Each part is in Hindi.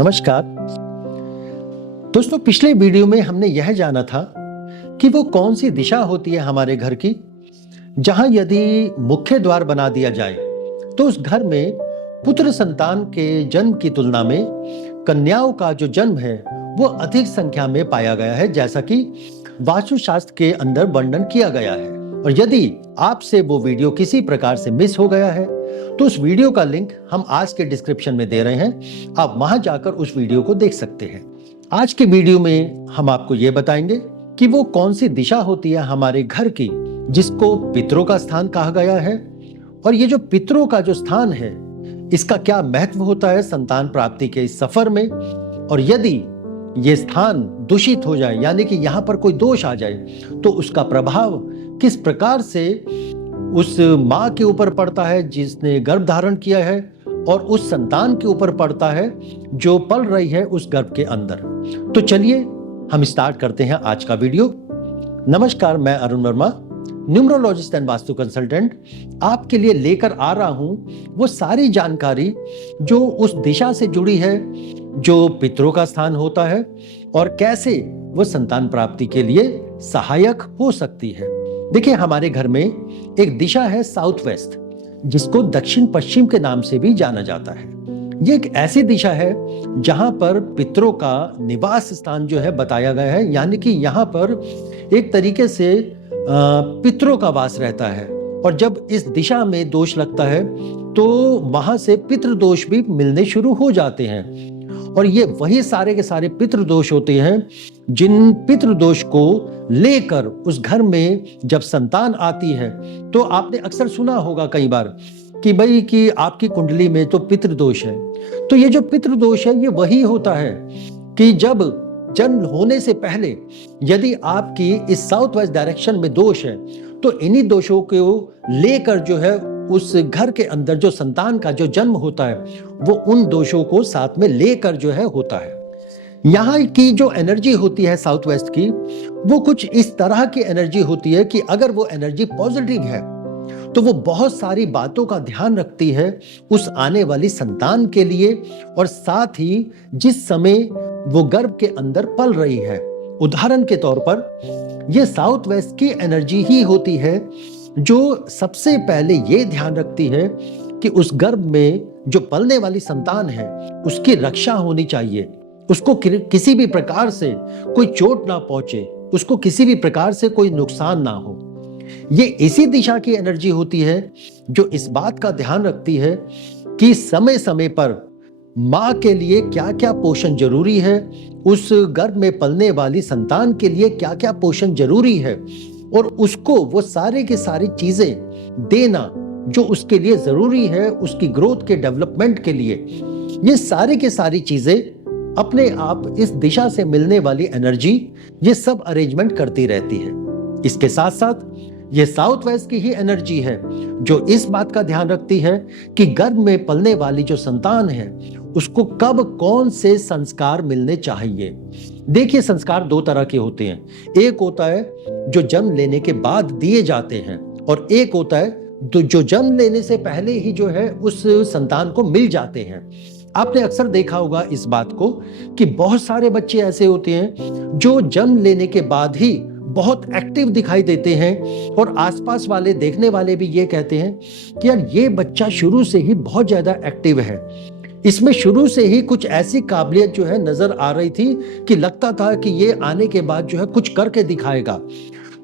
नमस्कार दोस्तों, पिछले वीडियो में हमने यह जाना था कि वो कौन सी दिशा होती है हमारे घर की, जहां यदि मुख्य द्वार बना दिया जाए तो उस घर में पुत्र संतान के जन्म की तुलना में कन्याओं का जो जन्म है वो अधिक संख्या में पाया गया है, जैसा कि वास्तुशास्त्र के अंदर वर्णन किया गया है। और यदि आपसे वो वीडियो किसी प्रकार से मिस हो गया है तो उस वीडियो का लिंक हम आज के डिस्क्रिप्शन में दे रहे हैं, आप वहां जाकर उस वीडियो को देख सकते हैं। आज के वीडियो में हम आपको ये बताएंगे कि वो कौन सी दिशा होती है हमारे घर की जिसको पितरों का स्थान कहा गया है, और ये जो पितरों का जो स्थान है इसका क्या महत्व होता है संतान प्राप्ति के इस सफर में। और यदि ये स्थान दूषित हो जाए, यानी कि यहाँ पर कोई दोष आ जाए, तो उसका प्रभाव किस प्रकार से उस माँ के ऊपर पड़ता है जिसने गर्भ धारण किया है, और उस संतान के ऊपर पड़ता है जो पल रही है उस गर्भ के अंदर। तो चलिए हम स्टार्ट करते हैं आज का वीडियो। नमस्कार, मैं Arun Verma, numerologist and vastu consultant, आपके लिए लेकर आ रहा हूं वो सारी जानकारी जो उस दिशा से जुड़ी है जो पितरों का स्थान होता है और कैसे वो संतान प्राप्ति के लिए सहायक हो सकती है। देखिए, हमारे घर में एक दिशा है साउथ वेस्ट, जिसको दक्षिण पश्चिम के नाम से भी जाना जाता है। ये एक ऐसी दिशा है जहां पर पितरों का निवास स्थान जो है बताया गया है, यानी कि यहाँ पर एक तरीके से पितरों का वास रहता है। और जब इस दिशा में दोष लगता है तो वहां से पितृ दोष भी मिलने शुरू हो जाते हैं। और ये वही सारे के सारे पितृ दोष होते हैं जिन पितृ दोष को लेकर उस घर में जब संतान आती है तो आपने अक्सर सुना होगा कई बार कि भाई कि आपकी कुंडली में तो पितृ दोष है। तो ये जो पितृ दोष है ये वही होता है कि जब जन्म होने से पहले यदि आपकी इस साउथ वेस्ट डायरेक्शन में दोष है तो इन्हीं दोषों को लेकर जो है उस घर के अंदर जो संतान का जो जन्म होता है वो उन दोषों को साथ में लेकर जो है होता है। यहाँ की जो एनर्जी होती है साउथ वेस्ट की, वो कुछ इस तरह की एनर्जी होती है कि अगर वो एनर्जी पॉजिटिव है तो वो बहुत सारी बातों का ध्यान रखती है उस आने वाली संतान के लिए, और साथ ही जिस समय वो गर्भ के अंदर पल रही है। उदाहरण के तौर पर ये साउथ वेस्ट की एनर्जी ही होती है जो सबसे पहले ये ध्यान रखती है कि उस गर्भ में जो पलने वाली संतान है उसकी रक्षा होनी चाहिए, उसको किसी भी प्रकार से कोई चोट ना पहुंचे, उसको किसी भी प्रकार से कोई नुकसान ना हो। ये इसी दिशा की एनर्जी होती है जो इस बात का ध्यान रखती है कि समय समय पर माँ के लिए क्या क्या पोषण जरूरी है, उस गर्भ में पलने वाली संतान के लिए क्या क्या पोषण जरूरी है, और उसको वो सारे की सारी चीजें देना जो उसके लिए जरूरी है उसकी ग्रोथ के डेवलपमेंट के लिए। ये सारी की सारी चीजें अपने आप इस दिशा से मिलने वाली एनर्जी ये सब अरेंजमेंट करती रहती है। इसके साथ साथ ये साउथ वेस्ट की ही एनर्जी है जो इस बात का ध्यान रखती है कि गर्भ में पलने वाली जो संतान है उसको कब कौन से संस्कार मिलने चाहिए। देखिए, संस्कार दो तरह के होते हैं, एक होता है जो जन्म लेने के बाद दिए जाते हैं, और एक होता है जो जन्म लेने से पहले ही जो है उस संतान को मिल जाते हैं। आपने अक्सर देखा होगा इस बात को कि बहुत सारे बच्चे ऐसे होते हैं जो जन्म लेने के बाद ही बहुत एक्टिव दिखाई देते हैं, और आसपास वाले देखने वाले भी ये कहते हैं कि यार ये बच्चा शुरू से ही बहुत ज्यादा एक्टिव है, इसमें शुरू से ही कुछ ऐसी काबिलियत जो है नजर आ रही थी कि लगता था कि ये आने के बाद जो है कुछ करके दिखाएगा।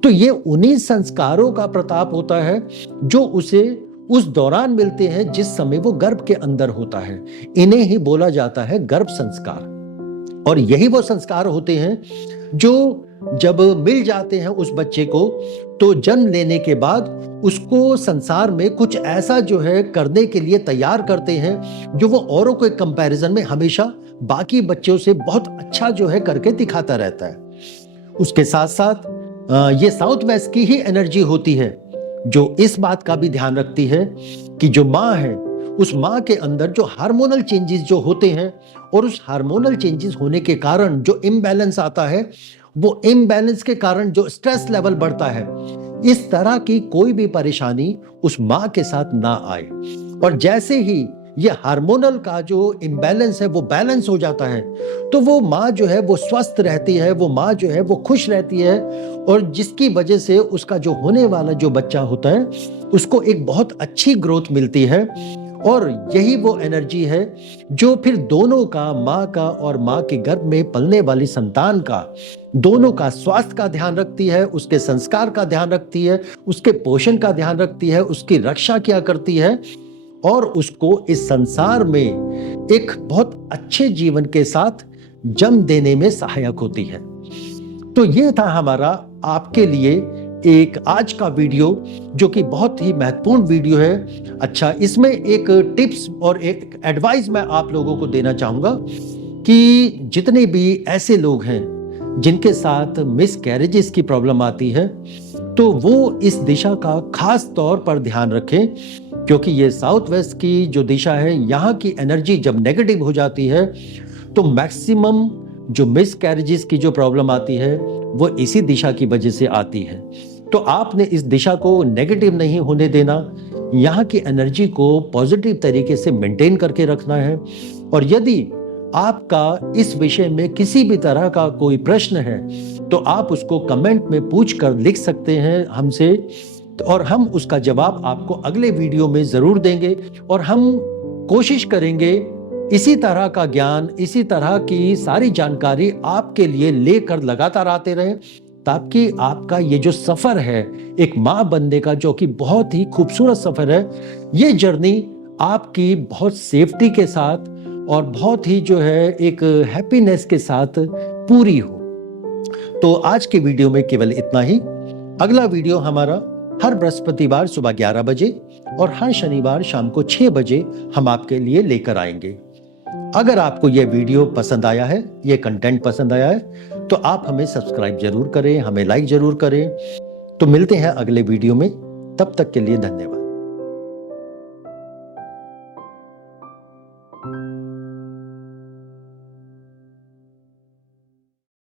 तो ये उन्हीं संस्कारों का प्रताप होता है जो उसे उस दौरान मिलते हैं जिस समय वो गर्भ के अंदर होता है। इन्हें ही बोला जाता है गर्भ संस्कार। और यही वो संस्कार होते हैं जो जब मिल जाते हैं उस बच्चे को तो जन्म लेने के बाद उसको संसार में कुछ ऐसा जो है करने के लिए तैयार करते हैं जो वो औरों के कंपैरिजन में हमेशा बाकी बच्चों से बहुत अच्छा जो है करके दिखाता रहता है। उसके साथ साथ ये साउथ वेस्ट की ही एनर्जी होती है जो इस बात का भी ध्यान रखती है कि जो माँ है उस माँ के अंदर जो हार्मोनल चेंजेस जो होते हैं, और उस हार्मोनल चेंजेस होने के कारण जो इम्बैलेंस आता है, वो इम्बैलेंस के कारण जो स्ट्रेस लेवल बढ़ता है, इस तरह की कोई भी परेशानी उस माँ के साथ ना आए। और जैसे ही ये हार्मोनल का जो इम्बैलेंस है वो बैलेंस हो जाता है, तो वो माँ जो है वो स्वस्थ रहती है, वो माँ जो है वो खुश रहती है, और जिसकी वजह से उसका जो होने वाला जो बच्चा होता है उसको एक बहुत अच्छी ग्रोथ मिलती है। और यही वो एनर्जी है जो फिर दोनों का, माँ का और माँ के गर्भ में पलने वाली संतान का, दोनों का स्वास्थ्य का ध्यान रखती है, उसके संस्कार का ध्यान रखती है, उसके पोषण का ध्यान रखती है, उसकी रक्षा क्या करती है, और उसको इस संसार में एक बहुत अच्छे जीवन के साथ जन्म देने में सहायक होती है। तो ये था हमारा आपके लिए एक आज का वीडियो, जो कि बहुत ही महत्वपूर्ण वीडियो है। अच्छा, इसमें एक टिप्स और एक एडवाइस मैं आप लोगों को देना चाहूंगा कि जितने भी ऐसे लोग हैं जिनके साथ मिसकैरेजेस की प्रॉब्लम आती है, तो वो इस दिशा का खास तौर पर ध्यान रखें, क्योंकि ये साउथ वेस्ट की जो दिशा है, यहाँ की एनर्जी जब नेगेटिव हो जाती है तो मैक्सिमम जो मिसकैरेजेस की जो प्रॉब्लम आती है वो इसी दिशा की वजह से आती है। तो आपने इस दिशा को नेगेटिव नहीं होने देना, यहाँ की एनर्जी को पॉजिटिव तरीके से मेंटेन करके रखना है। और यदि आपका इस विषय में किसी भी तरह का कोई प्रश्न है तो आप उसको कमेंट में पूछ कर लिख सकते हैं हमसे, और हम उसका जवाब आपको अगले वीडियो में जरूर देंगे। और हम कोशिश करेंगे इसी तरह का ज्ञान, इसी तरह की सारी जानकारी आपके लिए लेकर लगातार आते रहे, ताकि आपका ये जो सफर है एक माँ बनने का, जो कि बहुत ही खूबसूरत सफर है, ये जर्नी आपकी बहुत सेफ्टी के साथ और बहुत ही जो है एक हैप्पीनेस के साथ पूरी हो। तो आज के वीडियो में केवल इतना ही। अगला वीडियो हमारा हर बृहस्पतिवार सुबह 11 बजे और हर शनिवार शाम को 6 बजे हम आपके लिए लेकर आएंगे। अगर आपको यह वीडियो पसंद आया है, ये कंटेंट पसंद आया है, तो आप हमें सब्सक्राइब जरूर करें, हमें लाइक जरूर करें। तो मिलते हैं अगले वीडियो में, तब तक के लिए धन्यवाद।